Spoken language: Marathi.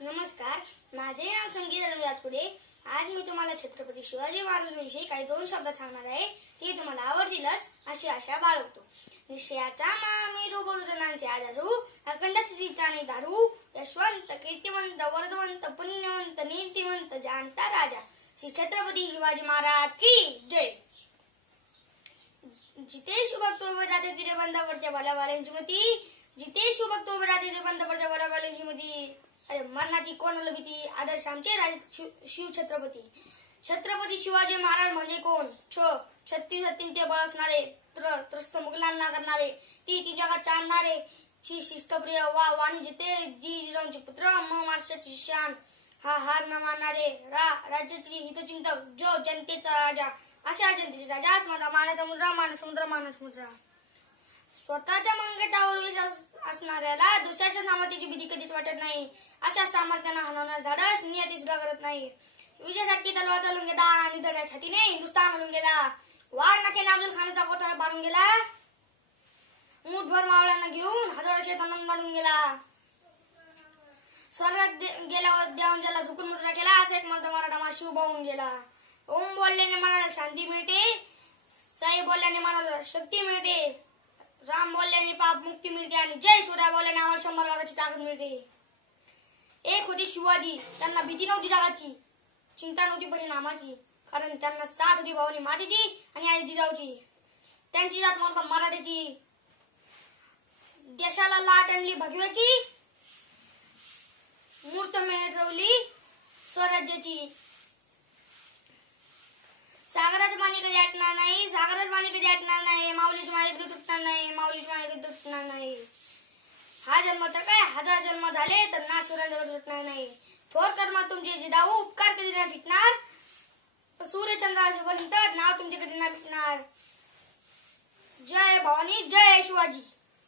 नमस्कार, माझे नाव संगीत राजपुरे। आज मी तुम्हाला छत्रपती शिवाजी महाराजांविषयी काही दोन शब्द सांगणार आहे। ते तुम्हाला आवडतीलच अशी आशा बाळगतो। निश्चयाचा मी रूपवंतनांचे आधारू, अखंड स्थितीचा दारू, यशवंत कीर्तिवंत वर्धवंत पुण्यवंत नीतिवंत जाणता राजा श्री छत्रपती शिवाजी महाराज की जय। जिथे शुभक्त उभे राहते तिथे बंदावरच्या बालाबालांची मती, जिथे शुभक्त उभे राहते तिथे बंदावरच्या बालाबालांची मती। अरे मरणाची कोणाला भीती, आदर्श आमचे राजे शिव छत्रपती। छत्रपती शिवाजी महाराज म्हणजे कोण? छत्तीस हत्तींचे बळ असणारे, त्रस्त मुघलांना करणारे, ती जगात आणणारे, शिस्तप्रिय वाणी जिते जिजाऊंचे पुत्र, महाराष्ट्राची शान, हा हार न मानणारे, राज्याचे हितचिंतक, जो जनतेचा राजा, अशा जनतेचा राजाच माझा मानाचा मुद्रा, मानसमुद्र मानसमुद्रा। स्वतःच्या मनगटावर विश्वास असणाऱ्याला दुसऱ्याच्या सामर्थ्याची भीती कधीच वाटत नाही। अशा सामर्थ्यानं हलवणार धाडस नियती सुद्धा करत नाही। विजयासारखी तलवार चालून गेला आणि दगड्या छातीने हिंदुस्थान हलून गेला। वाघ नाक्याने अफजल खानाचा कोथळा पाडून गेला। मूठभर मावळ्यांना घेऊन हजारो शेतांना मारून गेला। स्वर्गात गेल्यावर देवांच्याला झुकून मुजरा केला, असा एक मराठा शिव पाहून गेला। ओम बोलल्याने मनाला शांती मिळते, साई बोलल्याने मनाला शक्ती मिळते, राम बोलल्याने पाप मुक्ती मिळते आणि जय सूर्या बोलल्याने आम्हाला 100 वाघाची ताकद मिळते। एक होते शिवाजी, त्यांना भीती नव्हती जगाची, चिंता नव्हती परिणामाची, कारण त्यांना साथ होती भावानी मातेची आणि आई जिजाऊची। त्यांची जात म्हणतात मराठीची, देशाला लाट आणली भगव्याची, मूर्त मिळवली स्वराज्याची। सागराचं पाणी कधी आटणार नाही, सागराचं पाणी कधी आटणार नाही, माऊलीची माय कधी तुटणार नाही, माऊलीची माय कधी तुटणार नाही। हा जन्म तर काय 1000 जन्म झाले तर नाश सूर्याजवळ सुटणार नाही। थोर कर्मात तुमचे जिजाऊ उपकार कधी नाही फिटणार, सूर्यचंद्राचे पर्यंत नाव तुमचे कधी नाही फिटणार। जय भवानी, जय शिवाजी।